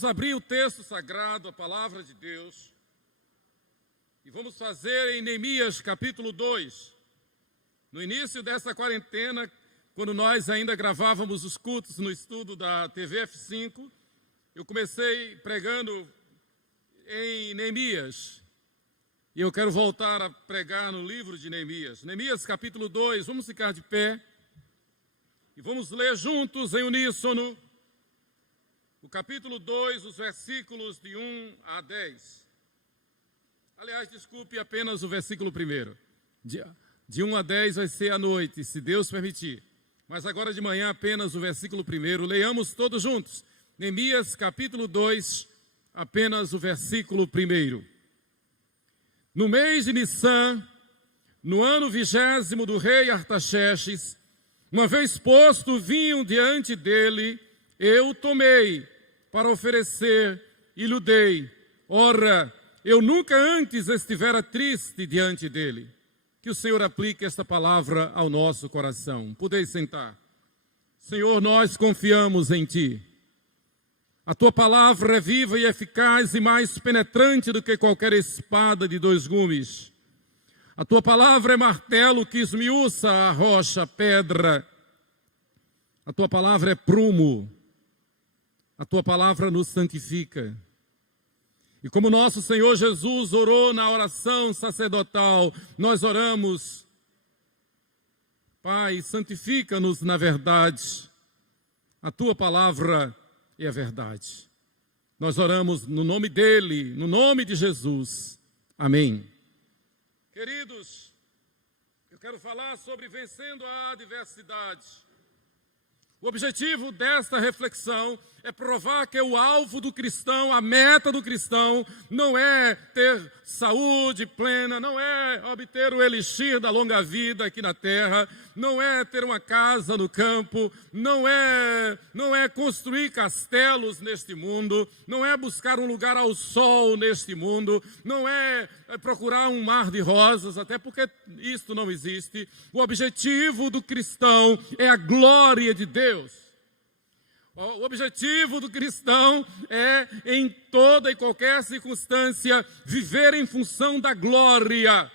Vamos abrir o texto sagrado, a palavra de Deus, e vamos fazer em Neemias capítulo 2. No início dessa quarentena, quando nós ainda gravávamos os cultos no estudo da TV F5, eu comecei pregando em Neemias. E eu quero voltar a pregar no livro de Neemias. Neemias capítulo 2, vamos ficar de pé e vamos ler juntos em uníssono o capítulo 2, os versículos de 1 a 10. Aliás, desculpe, apenas o versículo 1. De 1 a 10 vai ser à noite, se Deus permitir. Mas agora de manhã apenas o versículo 1. Leiamos todos juntos. Neemias capítulo 2, apenas o versículo 1. No mês de Nissan, no ano 20º do rei Artaxerxes, uma vez posto o vinho diante dele, eu tomei para oferecer e lhe dei. Ora, eu nunca antes estivera triste diante dele. Que o Senhor aplique esta palavra ao nosso coração. Podeis sentar. Senhor, nós confiamos em Ti. A Tua palavra é viva e eficaz e mais penetrante do que qualquer espada de 2 gumes. A Tua palavra é martelo que esmiuça a rocha, a pedra. A Tua palavra é prumo. A Tua palavra nos santifica. E como nosso Senhor Jesus orou na oração sacerdotal, nós oramos: Pai, santifica-nos na verdade. A Tua palavra é a verdade. Nós oramos no nome dEle, no nome de Jesus. Amém. Queridos, eu quero falar sobre vencendo a adversidade. O objetivo desta reflexão é provar que o alvo do cristão, a meta do cristão, não é ter saúde plena, não é obter o elixir da longa vida aqui na terra, não é ter uma casa no campo, não é construir castelos neste mundo, não é buscar um lugar ao sol neste mundo, não é procurar um mar de rosas, até porque isto não existe. O objetivo do cristão é a glória de Deus. O objetivo do cristão é, em toda e qualquer circunstância, viver em função da glória.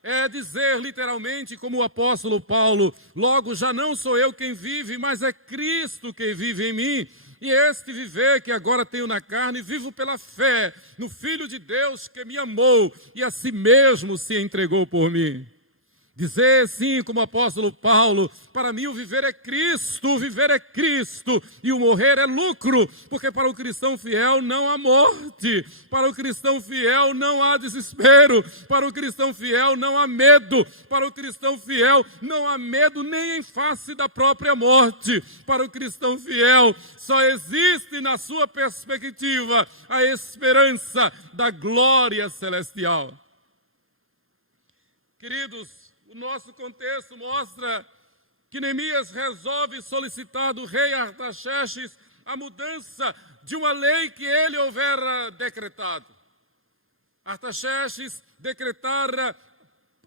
É dizer literalmente, como o apóstolo Paulo: logo já não sou eu quem vive, mas é Cristo quem vive em mim. E este viver que agora tenho na carne, vivo pela fé no Filho de Deus que me amou e a si mesmo se entregou por mim. Dizer sim, como o apóstolo Paulo: para mim o viver é Cristo e o morrer é lucro, porque para o cristão fiel não há morte, para o cristão fiel não há desespero, para o cristão fiel não há medo, para o cristão fiel não há medo nem em face da própria morte. Para o cristão fiel só existe na sua perspectiva a esperança da glória celestial. Queridos, o nosso contexto mostra que Neemias resolve solicitar do rei Artaxerxes a mudança de uma lei que ele houvera decretado. Artaxerxes decretara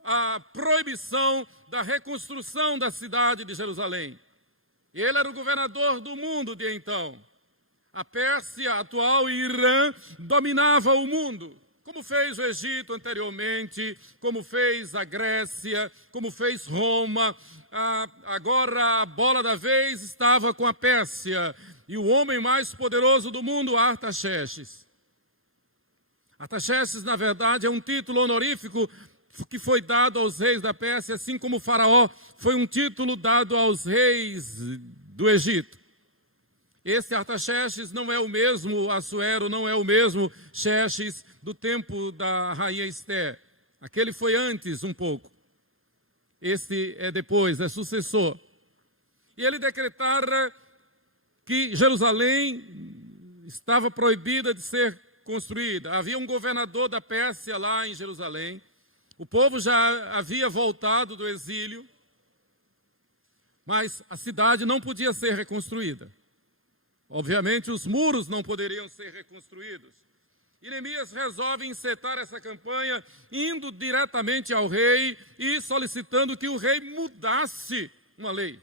a proibição da reconstrução da cidade de Jerusalém. Ele era o governador do mundo de então. A Pérsia atual e Irã dominava o mundo, como fez o Egito anteriormente, como fez a Grécia, como fez Roma. Agora a bola da vez estava com a Pérsia e o homem mais poderoso do mundo, Artaxerxes. Artaxerxes, na verdade, é um título honorífico que foi dado aos reis da Pérsia, assim como o faraó foi um título dado aos reis do Egito. Esse Artaxerxes não é o mesmo Assuero, não é o mesmo Xerxes do tempo da rainha Esther. Aquele foi antes um pouco. Este é depois, é sucessor. E ele decretara que Jerusalém estava proibida de ser construída. Havia um governador da Pérsia lá em Jerusalém. O povo já havia voltado do exílio, mas a cidade não podia ser reconstruída. Obviamente, os muros não poderiam ser reconstruídos. E Neemias resolve encetar essa campanha, indo diretamente ao rei e solicitando que o rei mudasse uma lei.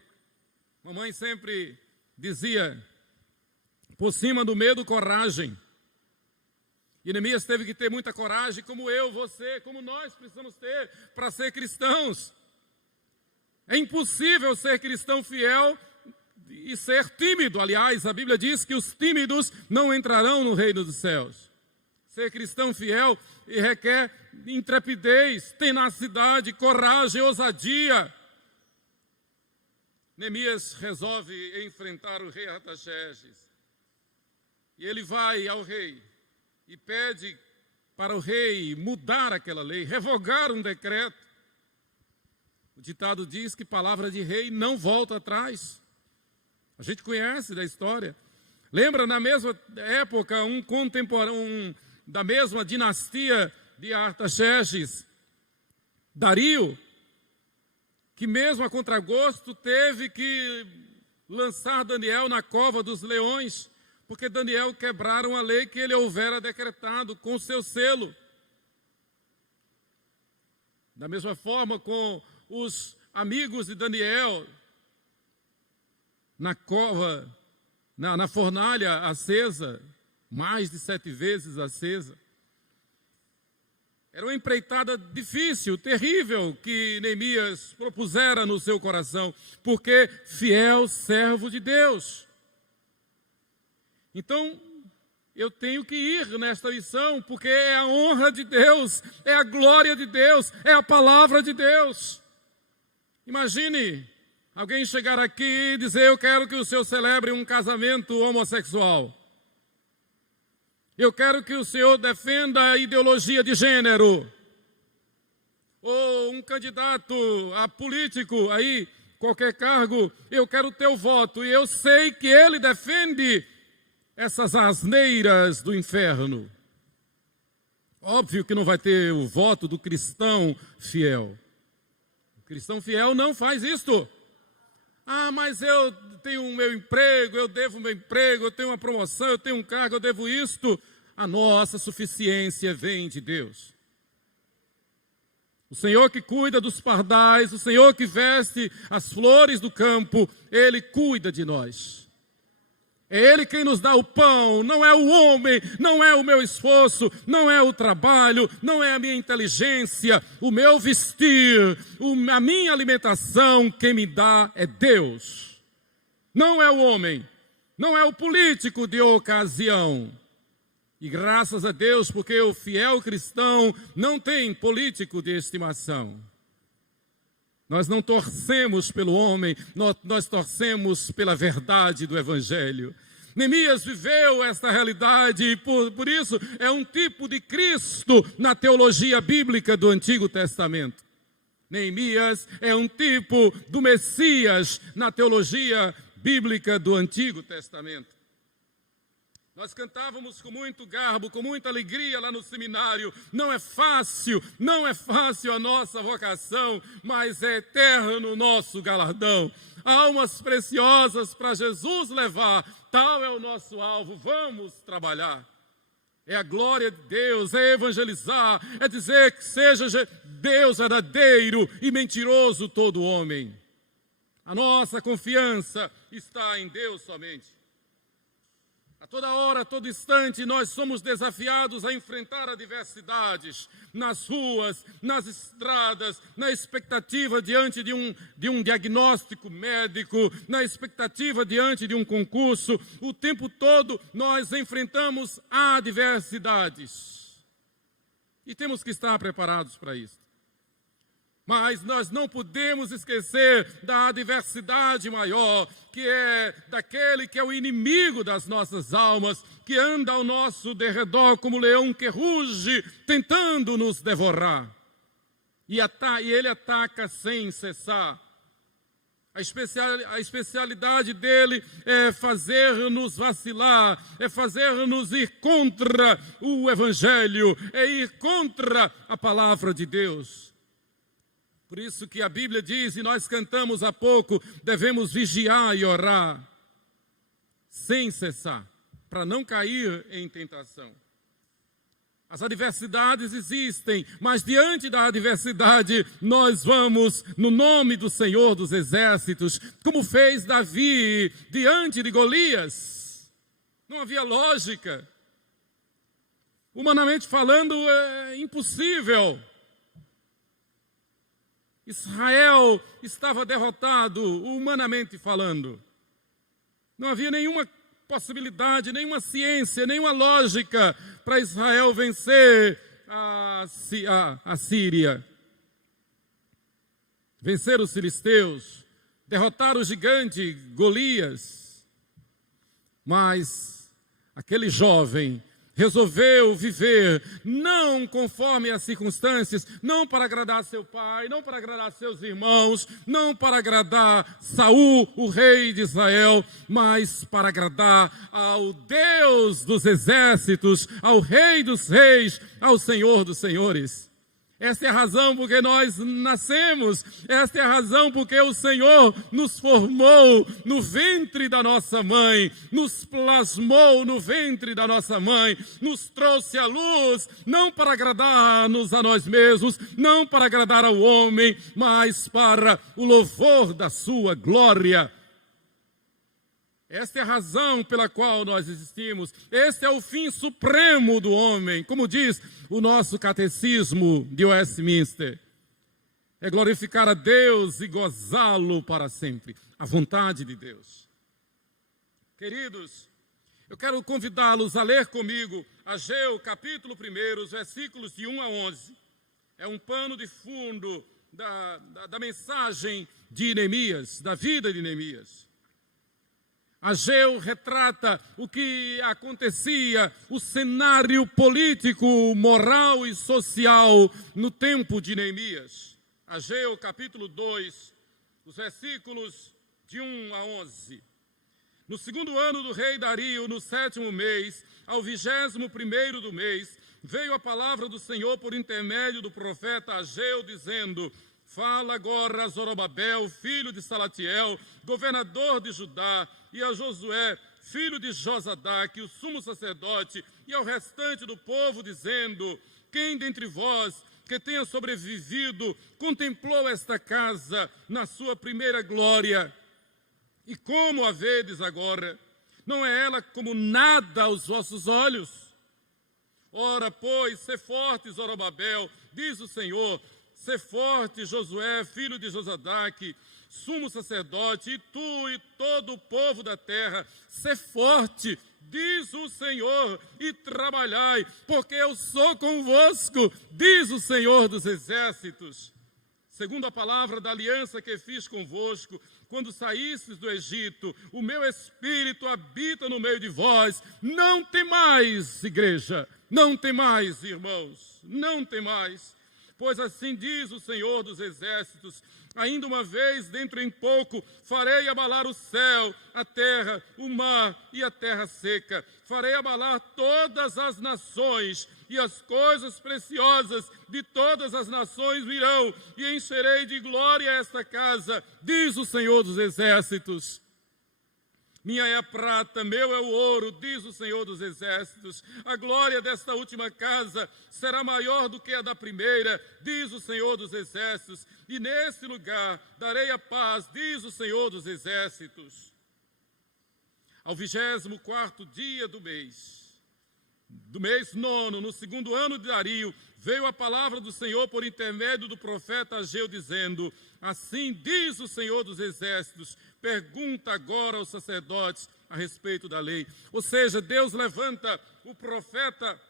Mamãe sempre dizia Por cima do medo, coragem. E Neemias teve que ter muita coragem, como eu, você, como nós precisamos ter para ser cristãos. É impossível ser cristão fiel e ser tímido. Aliás, a Bíblia diz que os tímidos não entrarão no reino dos céus. Ser cristão fiel requer intrepidez, tenacidade, coragem, ousadia. Neemias resolve enfrentar o rei Artaxerxes. E ele vai ao rei e pede para o rei mudar aquela lei, revogar um decreto. O ditado diz que palavra de rei não volta atrás. A gente conhece da história. Lembra, na mesma época, um contemporâneo da mesma dinastia de Artaxerxes, Dario, que mesmo a contragosto teve que lançar Daniel na cova dos leões, porque Daniel quebraram a lei que ele houvera decretado com seu selo. Da mesma forma, com os amigos de Daniel, na cova, na fornalha acesa, mais de 7 vezes acesa. Era uma empreitada difícil, terrível, que Neemias propusera no seu coração, porque fiel servo de Deus. Então, eu tenho que ir nesta missão, porque é a honra de Deus, é a glória de Deus, é a palavra de Deus. Imagine alguém chegar aqui e dizer: eu quero que o senhor celebre um casamento homossexual. Eu quero que o senhor defenda a ideologia de gênero. Ou um candidato a político aí, qualquer cargo, eu quero o teu voto. E eu sei que ele defende essas asneiras do inferno. Óbvio que não vai ter o voto do cristão fiel. O cristão fiel não faz isto. Ah, mas eu tenho o meu emprego, eu devo o meu emprego, eu tenho uma promoção, eu tenho um cargo, eu devo isto. A nossa suficiência vem de Deus. O Senhor que cuida dos pardais, o Senhor que veste as flores do campo, Ele cuida de nós. É Ele quem nos dá o pão, não é o homem, não é o meu esforço, não é o trabalho, não é a minha inteligência, o meu vestir, a minha alimentação, quem me dá é Deus. Não é o homem, não é o político de ocasião. E graças a Deus, porque o fiel cristão não tem político de estimação. Nós não torcemos pelo homem, nós torcemos pela verdade do Evangelho. Neemias viveu esta realidade e por isso é um tipo de Cristo na teologia bíblica do Antigo Testamento. Neemias é um tipo do Messias na teologia bíblica do Antigo Testamento. Nós cantávamos com muito garbo, com muita alegria lá no seminário. Não é fácil a nossa vocação, mas é eterno o nosso galardão. Almas preciosas para Jesus levar, tal é o nosso alvo. Vamos trabalhar. É a glória de Deus, é evangelizar, é dizer que seja Deus verdadeiro e mentiroso todo homem. A nossa confiança está em Deus somente. A toda hora, a todo instante, nós somos desafiados a enfrentar adversidades nas ruas, nas estradas, na expectativa diante de um diagnóstico médico, na expectativa diante de um concurso. O tempo todo nós enfrentamos adversidades. E temos que estar preparados para isso. Mas nós não podemos esquecer da adversidade maior, que é daquele que é o inimigo das nossas almas, que anda ao nosso derredor como leão que ruge, tentando nos devorar. E ele ataca sem cessar. A especialidade dele é fazer-nos vacilar, é fazer-nos ir contra o Evangelho, é ir contra a palavra de Deus. Por isso que a Bíblia diz, e nós cantamos há pouco, devemos vigiar e orar, sem cessar, para não cair em tentação. As adversidades existem, mas diante da adversidade, nós vamos, no nome do Senhor dos Exércitos, como fez Davi diante de Golias. não havia lógica. Humanamente falando, é impossível. Israel estava derrotado, humanamente falando. Não havia nenhuma possibilidade, nenhuma ciência, nenhuma lógica para Israel vencer a Síria. Vencer os filisteus, derrotar o gigante Golias. Mas aquele jovem resolveu viver não conforme as circunstâncias, não para agradar seu pai, não para agradar seus irmãos, não para agradar Saul, o rei de Israel, mas para agradar ao Deus dos exércitos, ao Rei dos reis, ao Senhor dos senhores. Esta é a razão por que nós nascemos, esta é a razão por que o Senhor nos formou no ventre da nossa mãe, nos plasmou no ventre da nossa mãe, nos trouxe à luz, não para agradar-nos a nós mesmos, não para agradar ao homem, mas para o louvor da sua glória. Esta é a razão pela qual nós existimos. Este é o fim supremo do homem. Como diz o nosso catecismo de Westminster. É glorificar a Deus e gozá-lo para sempre. A vontade de Deus. Queridos, eu quero convidá-los a ler comigo Ageu, capítulo 1, os versículos de 1 a 11. É um pano de fundo da mensagem de Neemias, da vida de Neemias. Ageu retrata o que acontecia, o cenário político, moral e social no tempo de Neemias. Ageu, capítulo 2, os versículos de 1 a 11. No segundo ano do rei Dario, no 7º mês, ao 21º do mês, veio a palavra do Senhor por intermédio do profeta Ageu, dizendo: fala agora a Zorobabel, filho de Salatiel, governador de Judá, e a Josué, filho de Josadaque, o sumo sacerdote, e ao restante do povo, dizendo: quem dentre vós que tenha sobrevivido contemplou esta casa na sua primeira glória? E como a vedes agora? Não é ela como nada aos vossos olhos? Ora, pois, sê forte, Zorobabel, diz o Senhor, sê forte, Josué, filho de Josadaque, sumo sacerdote, e tu e todo o povo da terra, sê forte, diz o Senhor, e trabalhai, porque eu sou convosco, diz o Senhor dos exércitos. Segundo a palavra da aliança que fiz convosco, quando saístes do Egito, o meu Espírito habita no meio de vós. Não temais, igreja, não temais, irmãos, não temais. Pois assim diz o Senhor dos exércitos: ainda uma vez, dentro em pouco, farei abalar o céu, a terra, o mar e a terra seca. Farei abalar todas as nações, e as coisas preciosas de todas as nações virão, e encherei de glória esta casa, diz o Senhor dos exércitos. Minha é a prata, meu é o ouro, diz o Senhor dos exércitos. A glória desta última casa será maior do que a da primeira, diz o Senhor dos exércitos. E nesse lugar darei a paz, diz o Senhor dos exércitos. Ao 24º dia do mês 9, no segundo ano de Dario, veio a palavra do Senhor por intermédio do profeta Ageu, dizendo: assim diz o Senhor dos exércitos, pergunta agora aos sacerdotes a respeito da lei. Ou seja, Deus levanta o profeta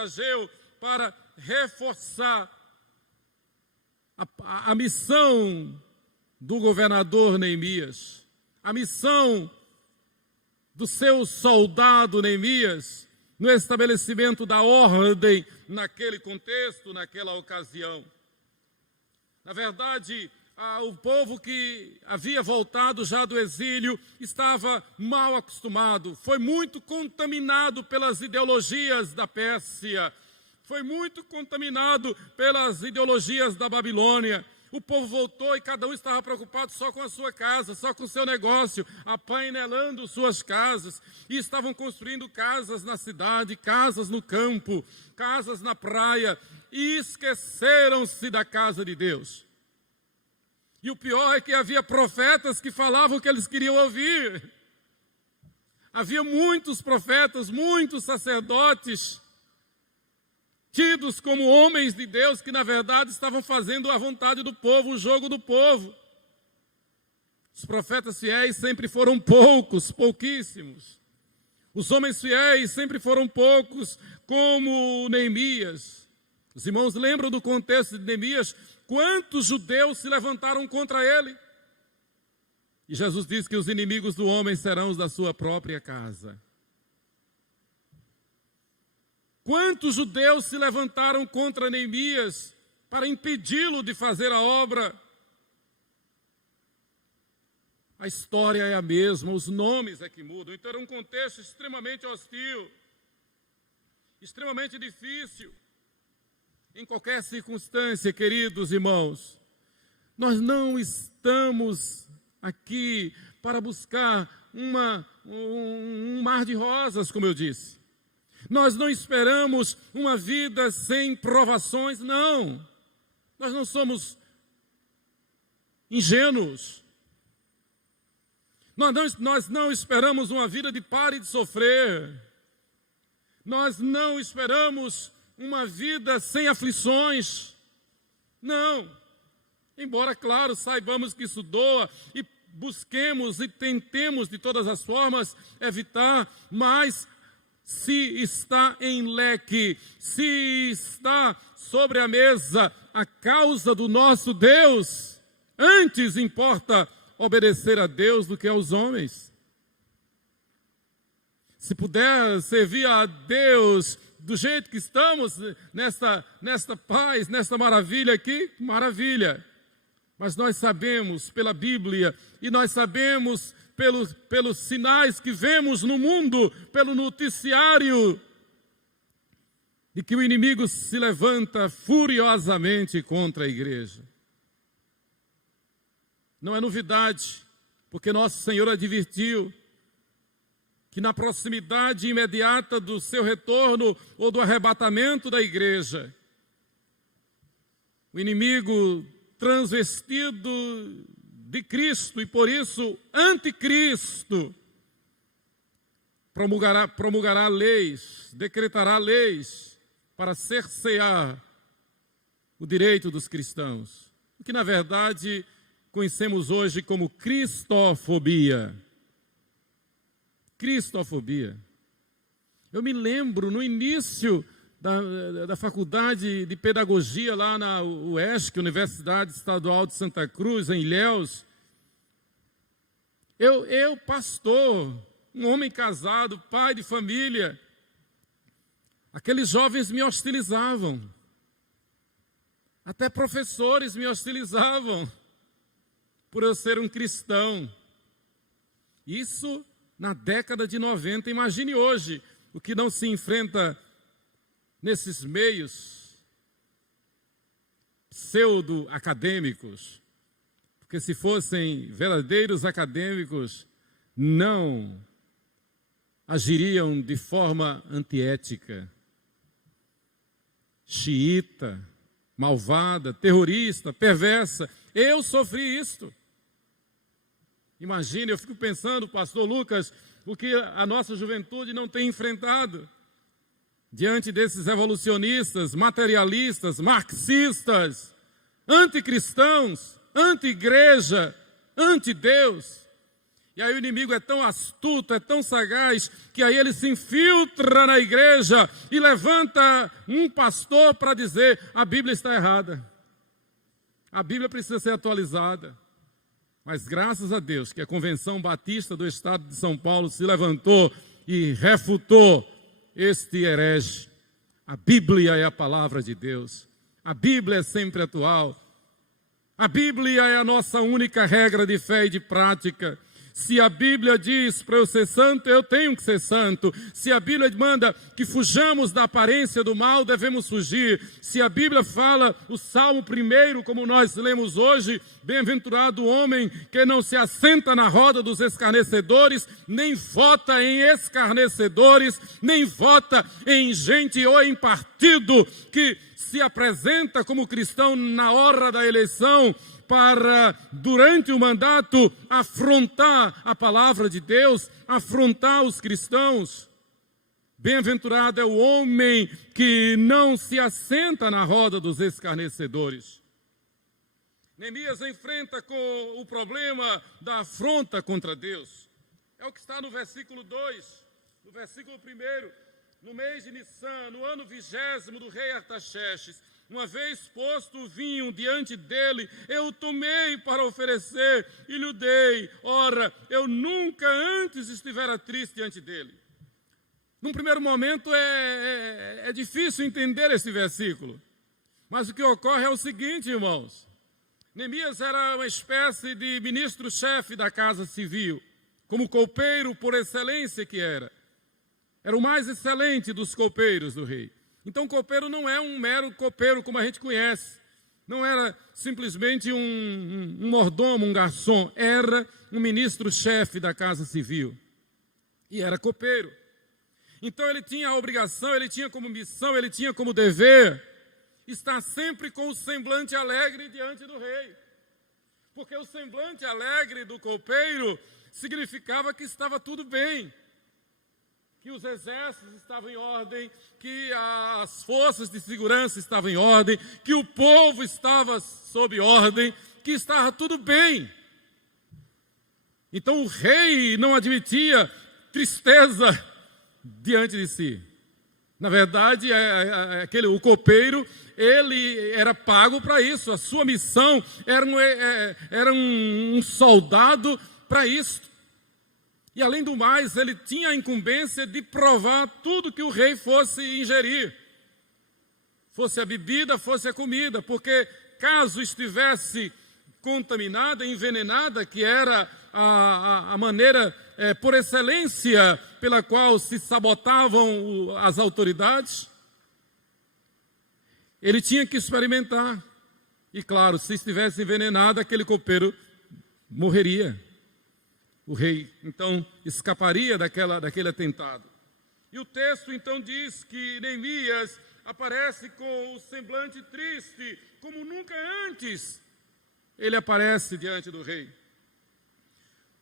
Ageu para reforçar a missão do governador Neemias, a missão do seu soldado Neemias no estabelecimento da ordem naquele contexto, naquela ocasião. Na verdade, o povo que havia voltado já do exílio estava mal acostumado, foi muito contaminado pelas ideologias da Pérsia, foi muito contaminado pelas ideologias da Babilônia. O povo voltou e cada um estava preocupado só com a sua casa, só com o seu negócio, apainelando suas casas. E estavam construindo casas na cidade, casas no campo, casas na praia. E esqueceram-se da casa de Deus. E o pior é que havia profetas que falavam o que eles queriam ouvir. Havia muitos profetas, muitos sacerdotes, tidos como homens de Deus, que na verdade estavam fazendo a vontade do povo, o jogo do povo. Os profetas fiéis sempre foram poucos, pouquíssimos. Os homens fiéis sempre foram poucos, como Neemias. Os irmãos lembram do contexto de Neemias? Quantos judeus se levantaram contra ele? E Jesus diz que os inimigos do homem serão os da sua própria casa. Quantos judeus se levantaram contra Neemias para impedi-lo de fazer a obra? A história é a mesma, os nomes é que mudam. Então era um contexto extremamente hostil, extremamente difícil. Em qualquer circunstância, queridos irmãos, nós não estamos aqui para buscar um mar de rosas, como eu disse. Nós não esperamos uma vida sem provações, não. Nós não somos ingênuos. Nós não esperamos uma vida de pare de sofrer. Nós não esperamos uma vida sem aflições. Não. Embora, claro, saibamos que isso doa e busquemos e tentemos de todas as formas evitar, mas se está em leque, se está sobre a mesa a causa do nosso Deus, antes importa obedecer a Deus do que aos homens. Se puder servir a Deus do jeito que estamos, nesta paz, nesta maravilha aqui, maravilha. Mas nós sabemos pela Bíblia e nós sabemos pelos sinais que vemos no mundo, pelo noticiário, de que o inimigo se levanta furiosamente contra a igreja. Não é novidade, porque nosso Senhor advertiu que na proximidade imediata do seu retorno ou do arrebatamento da igreja, o inimigo transvestido de Cristo e por isso anticristo promulgará leis, decretará leis para cercear o direito dos cristãos, o que na verdade conhecemos hoje como cristofobia. Cristofobia. Eu me lembro no início da faculdade de pedagogia lá na UESC, Universidade Estadual de Santa Cruz, em Ilhéus. Eu, pastor, um homem casado, pai de família, aqueles jovens me hostilizavam. Até professores me hostilizavam por eu ser um cristão. Isso na década de 90. Imagine hoje o que não se enfrenta nesses meios pseudo-acadêmicos. Porque se fossem verdadeiros acadêmicos, não agiriam de forma antiética, xiita, malvada, terrorista, perversa. Eu sofri isto. Imagine, eu fico pensando, pastor Lucas, o que a nossa juventude não tem enfrentado diante desses evolucionistas, materialistas, marxistas, anticristãos, anti-igreja, anti-Deus. E aí o inimigo é tão astuto, é tão sagaz, que aí ele se infiltra na igreja e levanta um pastor para dizer: a Bíblia está errada. A Bíblia precisa ser atualizada. Mas graças a Deus que a Convenção Batista do Estado de São Paulo se levantou e refutou este herege. A Bíblia é a palavra de Deus. A Bíblia é sempre atual. A Bíblia é a nossa única regra de fé e de prática. Se a Bíblia diz para eu ser santo, eu tenho que ser santo. Se a Bíblia manda que fujamos da aparência do mal, devemos fugir. Se a Bíblia fala, o Salmo 1, como nós lemos hoje: bem-aventurado o homem que não se assenta na roda dos escarnecedores, nem vota em escarnecedores, nem vota em gente ou em partido que se apresenta como cristão na hora da eleição para, durante o mandato, afrontar a palavra de Deus, afrontar os cristãos. Bem-aventurado é o homem que não se assenta na roda dos escarnecedores. Neemias enfrenta com o problema da afronta contra Deus. É o que está no versículo 2, no versículo 1. No mês de Nissan, no ano 20º do rei Artaxerxes, uma vez posto o vinho diante dele, eu tomei para oferecer e lhe dei. Ora, eu nunca antes estivera triste diante dele. Num primeiro momento é difícil entender esse versículo. Mas o que ocorre é o seguinte, irmãos. Neemias era uma espécie de ministro-chefe da Casa Civil, como copeiro por excelência que era. Era o mais excelente dos copeiros do rei. Então, copeiro não é um mero copeiro como a gente conhece. Não era simplesmente um mordomo, um garçom. Era um ministro-chefe da Casa Civil. E era copeiro. Então, ele tinha a obrigação, ele tinha como missão, ele tinha como dever estar sempre com o semblante alegre diante do rei. Porque o semblante alegre do copeiro significava que estava tudo bem. Que os exércitos estavam em ordem, que as forças de segurança estavam em ordem, que o povo estava sob ordem, que estava tudo bem. Então o rei não admitia tristeza diante de si. Na verdade, o copeiro, ele era pago para isso. A sua missão era um soldado para isso. E além do mais, ele tinha a incumbência de provar tudo que o rei fosse ingerir. Fosse a bebida, fosse a comida, porque caso estivesse contaminada, envenenada, que era a maneira por excelência pela qual se sabotavam as autoridades, ele tinha que experimentar. E claro, se estivesse envenenado, aquele copeiro morreria. O rei, então, escaparia daquele atentado. E o texto, então, diz que Neemias aparece com o semblante triste, como nunca antes ele aparece diante do rei.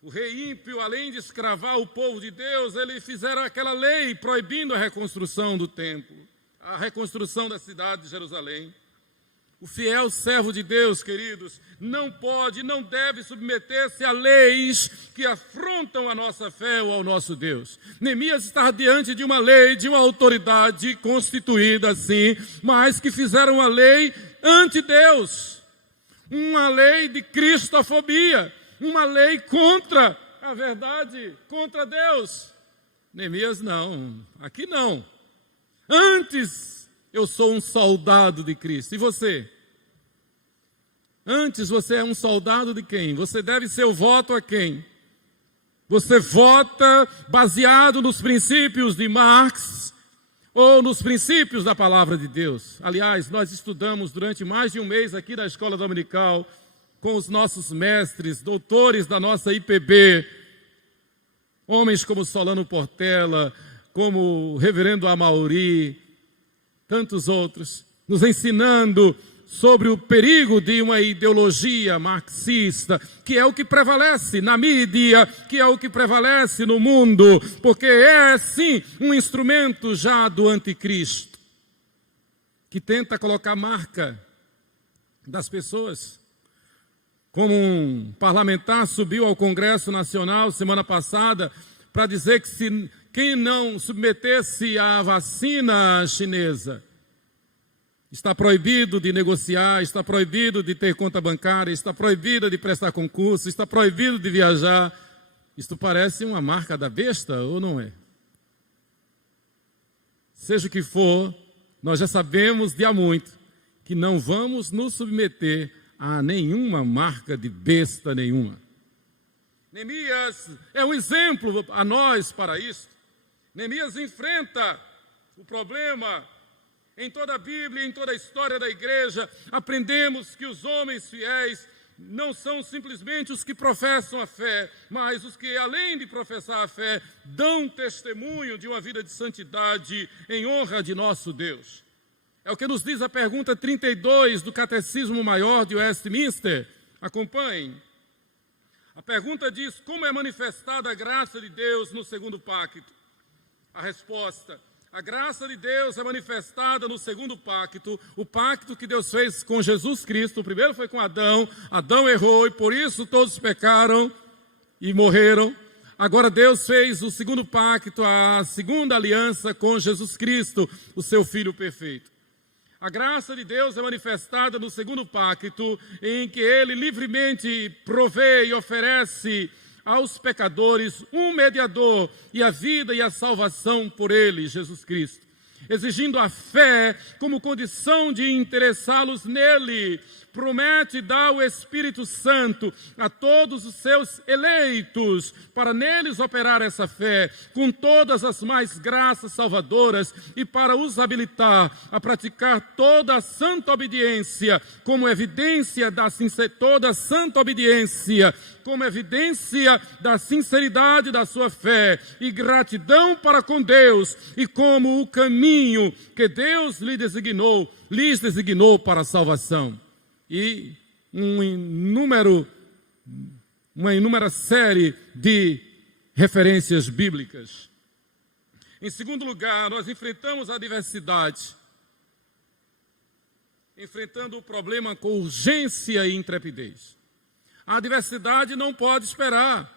O rei ímpio, além de escravar o povo de Deus, ele fizeram aquela lei proibindo a reconstrução do templo, a reconstrução da cidade de Jerusalém. O fiel servo de Deus, queridos, não pode, não deve submeter-se a leis que afrontam a nossa fé ou ao nosso Deus. Neemias estava diante de uma lei, de uma autoridade constituída assim, mas que fizeram uma lei anti-Deus, uma lei de cristofobia, uma lei contra a verdade, contra Deus. Neemias não, aqui não. Antes eu sou um soldado de Cristo. E você? Antes você é um soldado de quem? Você deve seu voto a quem? Você vota baseado nos princípios de Marx ou nos princípios da palavra de Deus? Aliás, nós estudamos durante mais de um mês aqui na Escola Dominical com os nossos mestres, doutores da nossa IPB, homens como Solano Portela, como o reverendo Amauri, tantos outros, nos ensinando sobre o perigo de uma ideologia marxista, que é o que prevalece na mídia, que é o que prevalece no mundo, porque é, sim, um instrumento já do anticristo, que tenta colocar marca das pessoas. Como um parlamentar subiu ao Congresso Nacional semana passada para dizer que quem não submetesse à vacina chinesa está proibido de negociar, está proibido de ter conta bancária, está proibido de prestar concurso, está proibido de viajar. Isto parece uma marca da besta ou não é? Seja o que for, nós já sabemos de há muito que não vamos nos submeter a nenhuma marca de besta nenhuma. Neemias é um exemplo a nós para isso. Neemias enfrenta o problema. Em toda a Bíblia, em toda a história da igreja, aprendemos que os homens fiéis não são simplesmente os que professam a fé, mas os que, além de professar a fé, dão testemunho de uma vida de santidade em honra de nosso Deus. É o que nos diz a pergunta 32 do Catecismo Maior de Westminster. Acompanhem. A pergunta diz: como é manifestada a graça de Deus no segundo pacto? A resposta: a graça de Deus é manifestada no segundo pacto, o pacto que Deus fez com Jesus Cristo. O primeiro foi com Adão. Adão errou e por isso todos pecaram e morreram. Agora Deus fez o segundo pacto, a segunda aliança com Jesus Cristo, o seu Filho perfeito. A graça de Deus é manifestada no segundo pacto, em que Ele livremente provê e oferece aos pecadores um mediador e a vida e a salvação por Ele, Jesus Cristo, exigindo a fé como condição de interessá-los nele. Promete dar o Espírito Santo a todos os seus eleitos, para neles operar essa fé, com todas as mais graças salvadoras, e para os habilitar a praticar toda a santa obediência, como evidência da sinceridade da sua fé, e gratidão para com Deus, e como o caminho que Deus lhes designou para a salvação. E uma inúmera série de referências bíblicas. Em segundo lugar, nós enfrentamos a adversidade, enfrentando o problema com urgência e intrepidez. A adversidade não pode esperar.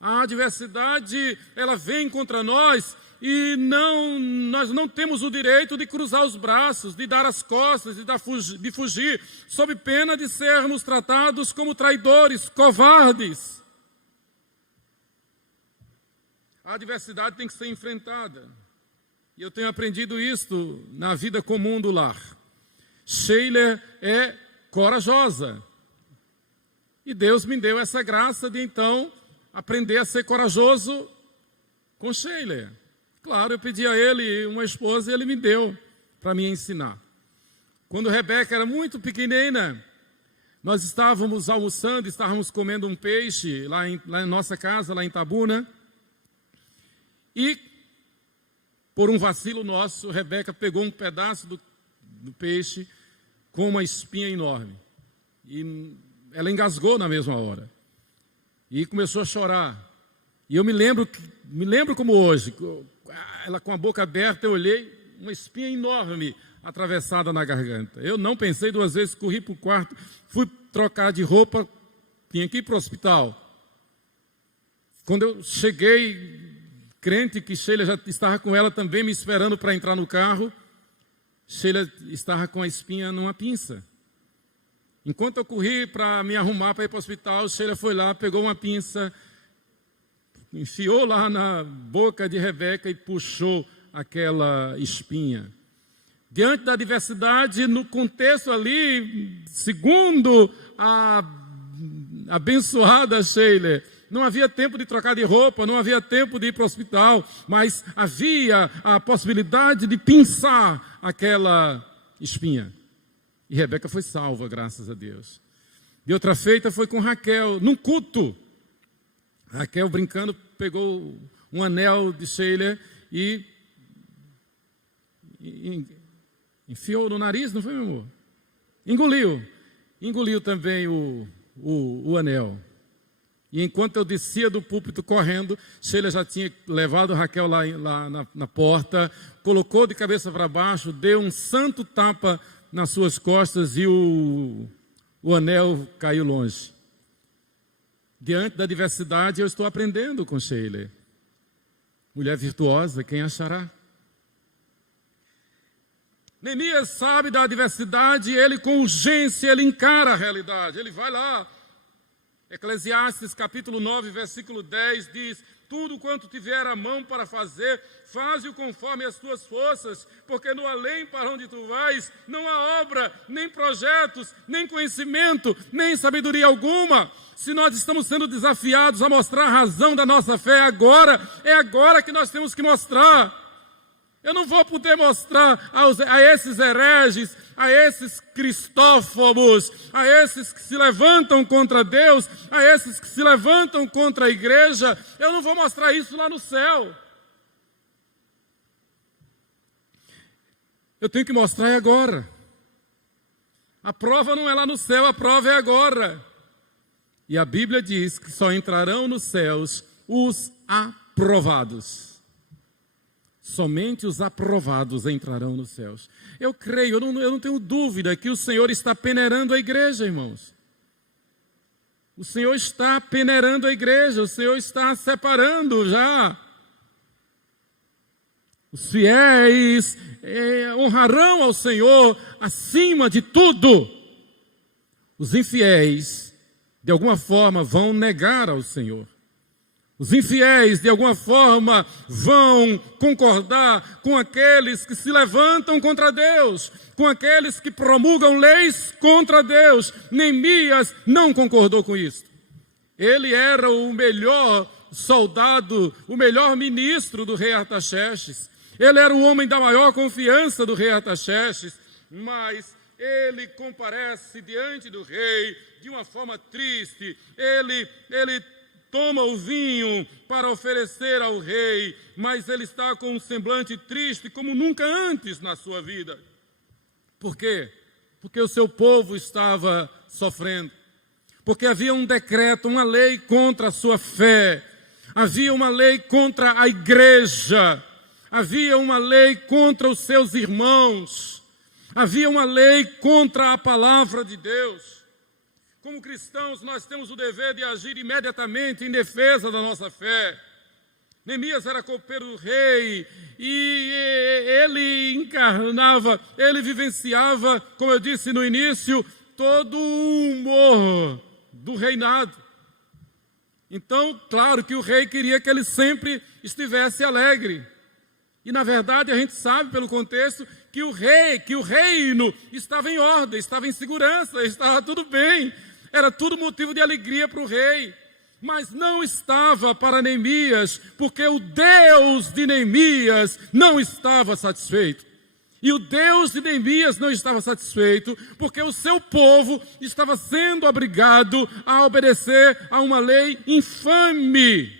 A adversidade, ela vem contra nós e nós não temos o direito de cruzar os braços, de dar as costas, de fugir, sob pena de sermos tratados como traidores, covardes. A adversidade tem que ser enfrentada. E eu tenho aprendido isto na vida comum do lar. Sheila é corajosa. E Deus me deu essa graça de, então, aprender a ser corajoso com Sheila. Claro, eu pedi a ele uma esposa e ele me deu para me ensinar. Quando Rebeca era muito pequenina, nós estávamos almoçando, estávamos comendo um peixe lá em nossa casa, lá em Itabuna. E, por um vacilo nosso, Rebeca pegou um pedaço do peixe com uma espinha enorme. E ela engasgou na mesma hora. E começou a chorar. E eu me lembro como hoje, ela com a boca aberta, eu olhei, uma espinha enorme atravessada na garganta. Eu não pensei duas vezes, corri para o quarto, fui trocar de roupa, tinha que ir para o hospital. Quando eu cheguei, crente que Sheila já estava com ela também, me esperando para entrar no carro, Sheila estava com a espinha numa pinça. Enquanto eu corri para me arrumar para ir para o hospital, Sheila foi lá, pegou uma pinça, enfiou lá na boca de Rebeca e puxou aquela espinha. Diante da adversidade, no contexto ali, segundo a abençoada Sheila, não havia tempo de trocar de roupa, não havia tempo de ir para o hospital, mas havia a possibilidade de pinçar aquela espinha. E Rebeca foi salva, graças a Deus. De outra feita foi com Raquel, num culto. Raquel, brincando, pegou um anel de Sheila e enfiou no nariz, não foi, meu amor? Engoliu também o anel. E enquanto eu descia do púlpito correndo, Sheila já tinha levado Raquel lá na porta, colocou de cabeça para baixo, deu um santo tapa nas suas costas e o anel caiu longe. Diante da adversidade, eu estou aprendendo com Sheila. Mulher virtuosa, quem achará? Neemias sabe da adversidade, ele com urgência, ele encara a realidade. Ele vai lá. Eclesiastes capítulo 9, versículo 10 diz: tudo quanto tiver a mão para fazer, faze-o conforme as tuas forças, porque no além para onde tu vais, não há obra, nem projetos, nem conhecimento, nem sabedoria alguma. Se nós estamos sendo desafiados a mostrar a razão da nossa fé agora, é agora que nós temos que mostrar. Eu não vou poder mostrar a esses hereges, a esses cristófobos, a esses que se levantam contra Deus, a esses que se levantam contra a igreja, eu não vou mostrar isso lá no céu. Eu tenho que mostrar agora. A prova não é lá no céu, a prova é agora. E a Bíblia diz que só entrarão nos céus os aprovados. Somente os aprovados entrarão nos céus. Eu creio, eu não tenho dúvida que o Senhor está peneirando a igreja, irmãos. O Senhor está peneirando a igreja, o Senhor está separando já. Os fiéis honrarão ao Senhor acima de tudo. Os infiéis, de alguma forma, vão negar ao Senhor. Os infiéis, de alguma forma, vão concordar com aqueles que se levantam contra Deus, com aqueles que promulgam leis contra Deus. Neemias não concordou com isso. Ele era o melhor soldado, o melhor ministro do rei Artaxerxes. Ele era o homem da maior confiança do rei Artaxerxes, mas ele comparece diante do rei de uma forma triste. Ele toma o vinho para oferecer ao rei, mas ele está com um semblante triste como nunca antes na sua vida. Por quê? Porque o seu povo estava sofrendo. Porque havia um decreto, uma lei contra a sua fé. Havia uma lei contra a igreja. Havia uma lei contra os seus irmãos. Havia uma lei contra a palavra de Deus. Como cristãos, nós temos o dever de agir imediatamente em defesa da nossa fé. Neemias era copeiro do rei e ele encarnava, ele vivenciava, como eu disse no início, todo o humor do reinado. Então, claro que o rei queria que ele sempre estivesse alegre. E, na verdade, a gente sabe pelo contexto que o reino estava em ordem, estava em segurança, estava tudo bem. Era tudo motivo de alegria para o rei. Mas não estava para Neemias, porque o Deus de Neemias não estava satisfeito. E o Deus de Neemias não estava satisfeito, porque o seu povo estava sendo obrigado a obedecer a uma lei infame,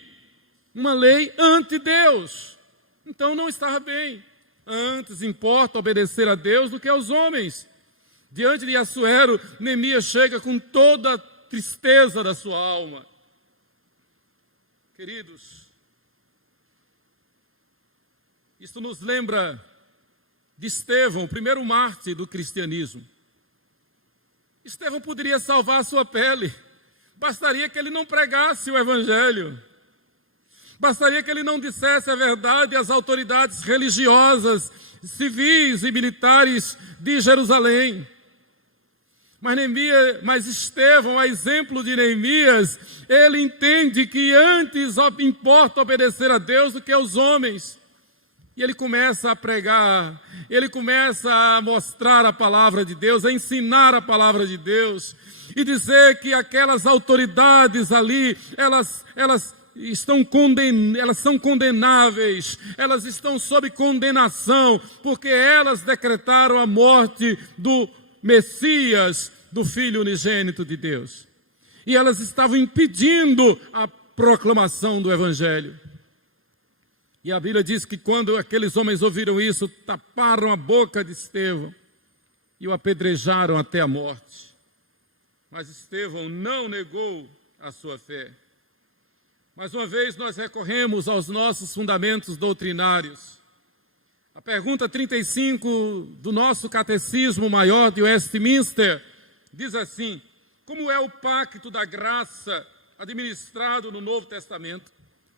uma lei anti-Deus. Então não estava bem. Antes importa obedecer a Deus do que aos homens. Diante de Assuero, Neemias chega com toda a tristeza da sua alma. Queridos, isso nos lembra de Estevão, o primeiro mártir do cristianismo. Estevão poderia salvar a sua pele. Bastaria que ele não pregasse o evangelho. Bastaria que ele não dissesse a verdade às autoridades religiosas, civis e militares de Jerusalém. Mas Estevão, a exemplo de Neemias, ele entende que antes importa obedecer a Deus do que aos homens. E ele começa a pregar, ele começa a mostrar a palavra de Deus, a ensinar a palavra de Deus, e dizer que aquelas autoridades ali, elas são condenáveis, elas estão sob condenação, porque elas decretaram a morte do Messias, do Filho unigênito de Deus. E elas estavam impedindo a proclamação do Evangelho. E a Bíblia diz que quando aqueles homens ouviram isso, taparam a boca de Estevão e o apedrejaram até a morte. Mas Estevão não negou a sua fé. Mais uma vez nós recorremos aos nossos fundamentos doutrinários. A pergunta 35 do nosso Catecismo Maior de Westminster diz assim: como é o pacto da graça administrado no Novo Testamento?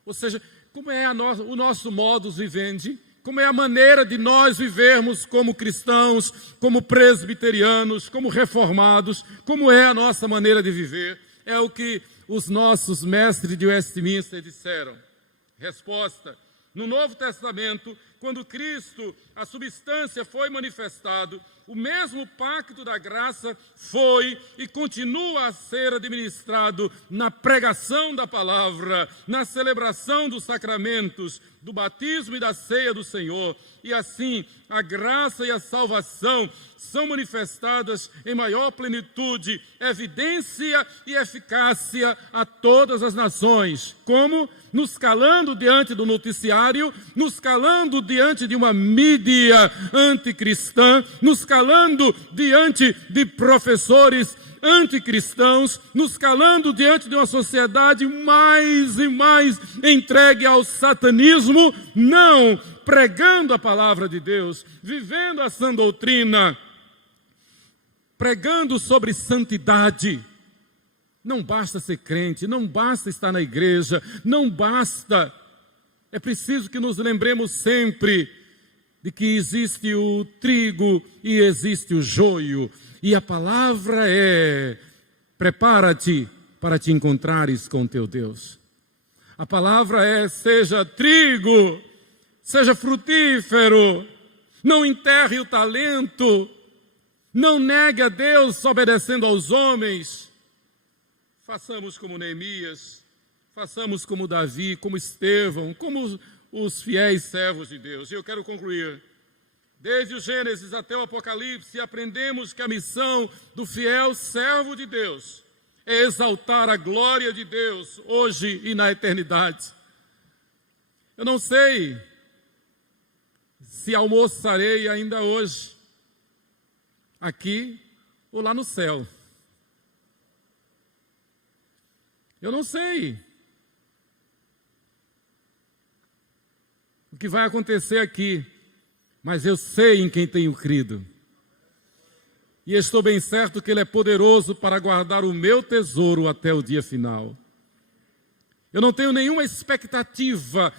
Ou seja, como é o nosso modus vivendi? Como é a maneira de nós vivermos como cristãos, como presbiterianos, como reformados? Como é a nossa maneira de viver? É o que os nossos mestres de Westminster disseram. Resposta: no Novo Testamento, quando Cristo, a substância, foi manifestado, o mesmo pacto da graça foi e continua a ser administrado na pregação da palavra, na celebração dos sacramentos, do batismo e da ceia do Senhor. E assim, a graça e a salvação são manifestadas em maior plenitude, evidência e eficácia a todas as nações. Como? Nos calando diante do noticiário, nos calando diante de uma mídia anticristã, nos calando diante de professores anticristãos, nos calando diante de uma sociedade mais e mais entregue ao satanismo, não pregando a palavra de Deus, vivendo a sã doutrina, pregando sobre santidade. Não basta ser crente, não basta estar na igreja, não basta. É preciso que nos lembremos sempre de que existe o trigo e existe o joio. E a palavra é: prepara-te para te encontrares com teu Deus. A palavra é: seja trigo, seja frutífero, não enterre o talento, não negue a Deus obedecendo aos homens. Façamos como Neemias, façamos como Davi, como Estevão, como os fiéis servos de Deus. E eu quero concluir. Desde o Gênesis até o Apocalipse, aprendemos que a missão do fiel servo de Deus é exaltar a glória de Deus, hoje e na eternidade. Eu não sei se almoçarei ainda hoje, aqui ou lá no céu. Eu não sei o que vai acontecer aqui, mas eu sei em quem tenho crido. E estou bem certo que Ele é poderoso para guardar o meu tesouro até o dia final. Eu não tenho nenhuma expectativa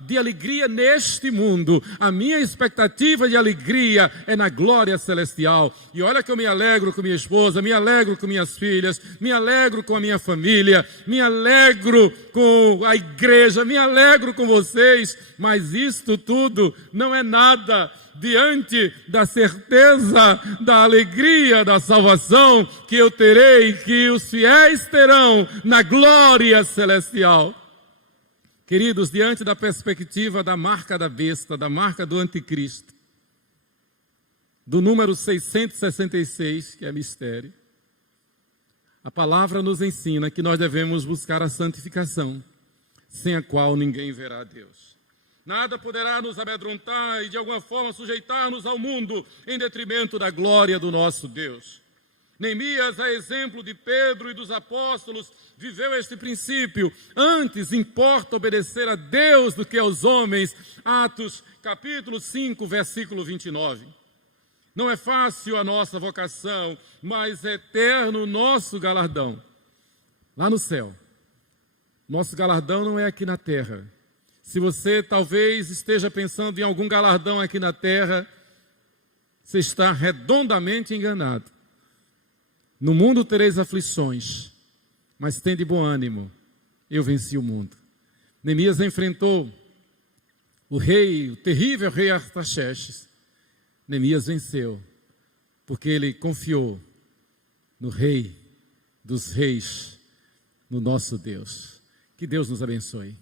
de alegria neste mundo. A minha expectativa de alegria é na glória celestial. E olha que eu me alegro com minha esposa, me alegro com minhas filhas, me alegro com a minha família, me alegro com a igreja, me alegro com vocês, mas isto tudo não é nada diante da certeza, da alegria, da salvação que eu terei, que os fiéis terão na glória celestial. Queridos, diante da perspectiva da marca da besta, da marca do anticristo, do número 666, que é mistério, a palavra nos ensina que nós devemos buscar a santificação, sem a qual ninguém verá a Deus. Nada poderá nos amedrontar e de alguma forma sujeitar-nos ao mundo em detrimento da glória do nosso Deus. Neemias, a exemplo de Pedro e dos apóstolos, viveu este princípio. Antes importa obedecer a Deus do que aos homens. Atos capítulo 5, versículo 29. Não é fácil a nossa vocação, mas é eterno o nosso galardão. Lá no céu. Nosso galardão não é aqui na terra. Se você talvez esteja pensando em algum galardão aqui na terra, você está redondamente enganado. No mundo tereis aflições, mas tende bom ânimo, eu venci o mundo. Neemias enfrentou o terrível rei Artaxerxes. Neemias venceu, porque ele confiou no Rei dos Reis, no nosso Deus. Que Deus nos abençoe.